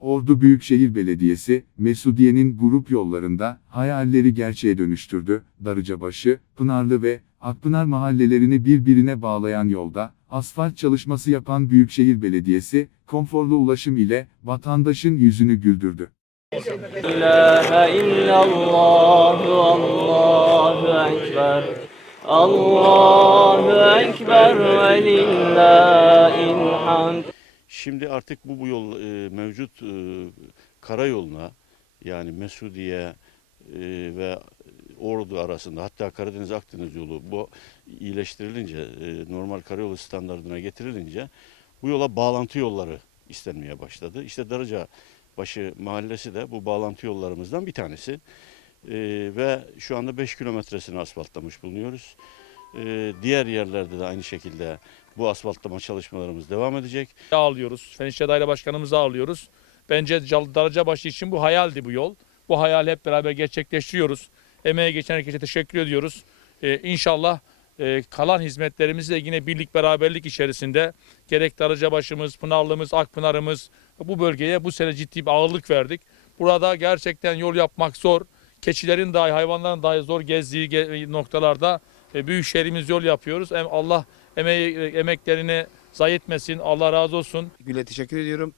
Ordu Büyükşehir Belediyesi, Mesudiye'nin grup yollarında hayalleri gerçeğe dönüştürdü. Darıcabaşı, Pınarlı ve Akpınar mahallelerini birbirine bağlayan yolda asfalt çalışması yapan Büyükşehir Belediyesi, konforlu ulaşım ile vatandaşın yüzünü güldürdü. İlahe illallah, Allahu Ekber, Allahu Ekber ve lillah. Şimdi artık bu, bu yol e, mevcut e, karayoluna yani Mesudiye e, ve Ordu arasında hatta Karadeniz Akdeniz yolu bu iyileştirilince e, normal karayolu standartına getirilince bu yola bağlantı yolları istenmeye başladı. İşte Darıca Başı mahallesi de bu bağlantı yollarımızdan bir tanesi. E, ve şu anda 5 kilometresini asfaltlamış bulunuyoruz. E, diğer yerlerde de aynı şekilde bu asfaltlama çalışmalarımız devam edecek. ağlıyoruz. Fen İşleri Daire Başkanımızı ağlıyoruz. Bence Darıcabaşı için bu hayaldi bu yol. Bu hayali hep beraber gerçekleştiriyoruz. Emeğe geçen herkese teşekkür ediyoruz. Ee, inşallah e, kalan hizmetlerimizi de yine birlik beraberlik içerisinde gerek Darıcabaşımız, Pınarlımız, Akpınar'ımız bu bölgeye bu sene ciddi bir ağırlık verdik. Burada gerçekten yol yapmak zor. Keçilerin dahi hayvanların dahi zor gezdiği ge- noktalarda e, büyük şehrimiz yol yapıyoruz. Allah emeği, emeklerini zayi etmesin. Allah razı olsun. Gül'e teşekkür ediyorum.